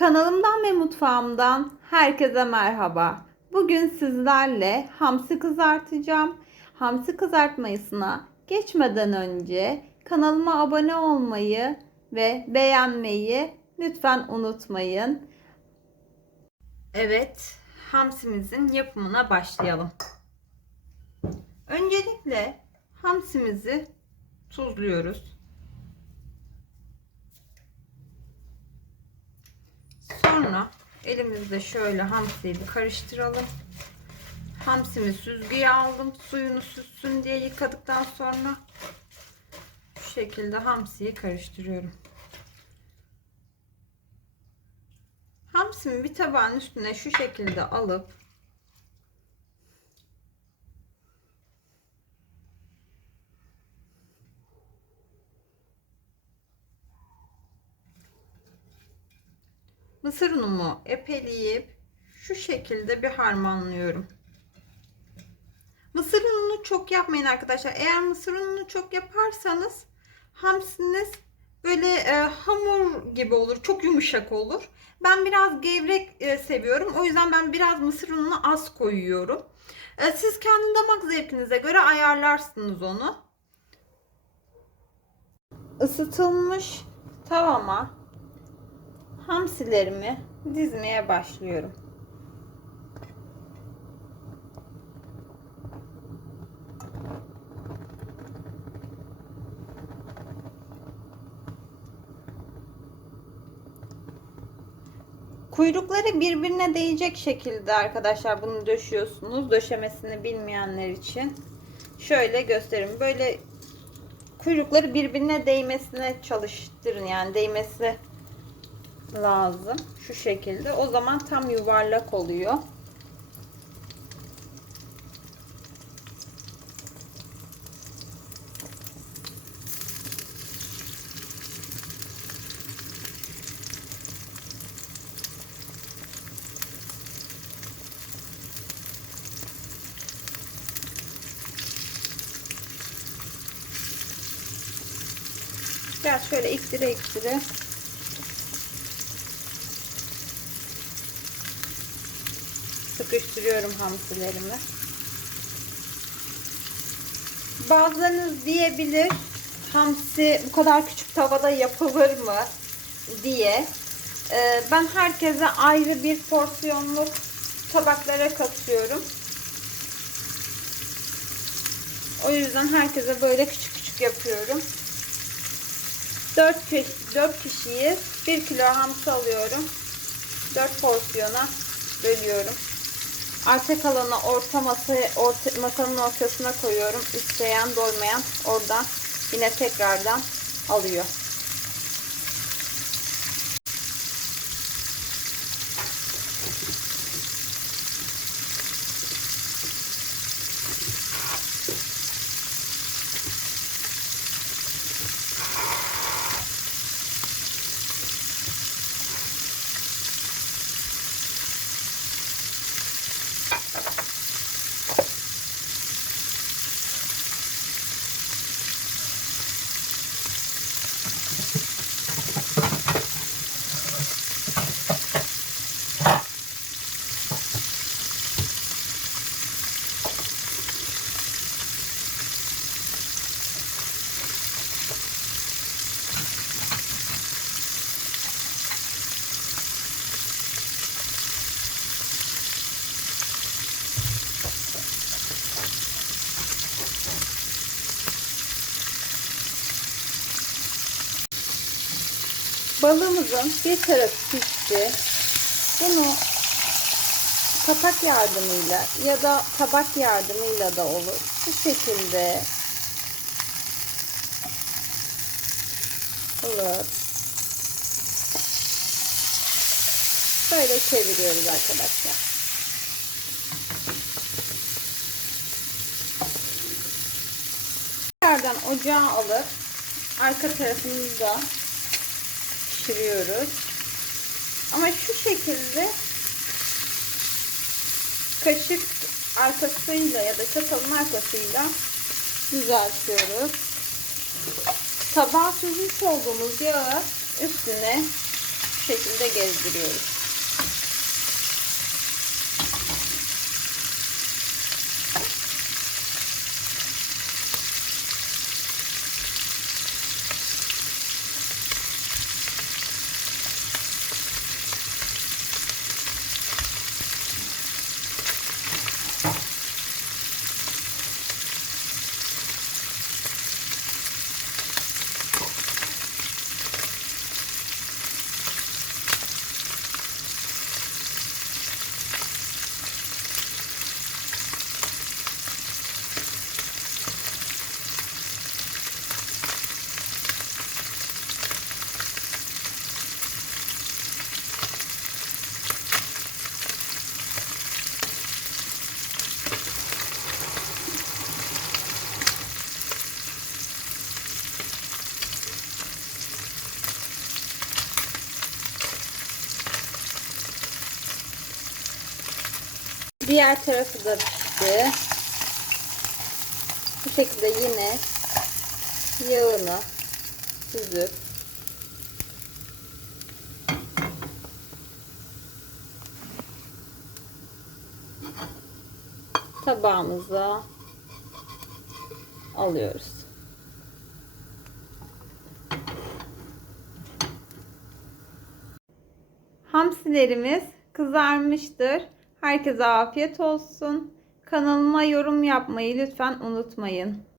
Kanalımdan ve mutfağımdan herkese merhaba. Bugün sizlerle hamsi kızartacağım. Hamsi kızartmasına geçmeden önce kanalıma abone olmayı ve beğenmeyi lütfen unutmayın. Evet, hamsimizin yapımına başlayalım. Öncelikle hamsimizi tuzluyoruz. Sonra elimizde şöyle hamsiyi bir karıştıralım. Hamsimi süzgüye aldım. Suyunu süzsün diye yıkadıktan sonra şu şekilde hamsiyi karıştırıyorum. Hamsimi bir tabağın üstüne şu şekilde alıp mısır unumu epeleyip şu şekilde bir harmanlıyorum. Mısır ununu çok yapmayın arkadaşlar. Eğer mısır ununu çok yaparsanız hamsiniz böyle e, hamur gibi olur. Çok yumuşak olur. Ben biraz gevrek e, seviyorum. O yüzden ben biraz mısır ununu az koyuyorum. E, siz kendi damak zevkinize göre ayarlarsınız onu. Isıtılmış tavama hamsilerimi dizmeye başlıyorum. Kuyrukları birbirine değecek şekilde arkadaşlar bunu döşüyorsunuz. Döşemesini bilmeyenler için. Şöyle göstereyim. Böyle kuyrukları birbirine değmesine çalıştırın. Yani değmesi lazım. Şu şekilde. O zaman tam yuvarlak oluyor. Biraz şöyle iktire iktire sıkıştırıyorum hamsilerimi. Bazılarınız diyebilir hamsi bu kadar küçük tavada yapılır mı diye. Ee, ben herkese ayrı bir porsiyonluk tabaklara katıyorum. O yüzden herkese böyle küçük küçük yapıyorum. 4, 4 kişiyi 1 kilo hamsi alıyorum. 4 porsiyona bölüyorum. Arta kalanı orta masaya, orta, masanın ortasına koyuyorum. İsteyen doymayan oradan yine tekrardan alıyor. Balığımızın bir tarafı pişti. Bunu kapak yardımıyla ya da tabak yardımıyla da olur. Bu şekilde alıp böyle çeviriyoruz arkadaşlar. Tekrardan ocağa alıp arka tarafını da pişiriyoruz. Ama şu şekilde kaşık arkasıyla ya da çatalın arkasıyla düzeltiyoruz. Tabağa süzmüş olduğumuz yağı üstüne şekilde gezdiriyoruz. Diğer tarafı da pişti. Bu şekilde yine yağını süzüp tabağımıza alıyoruz. Hamsilerimiz kızarmıştır. Herkese afiyet olsun. Kanalıma yorum yapmayı lütfen unutmayın.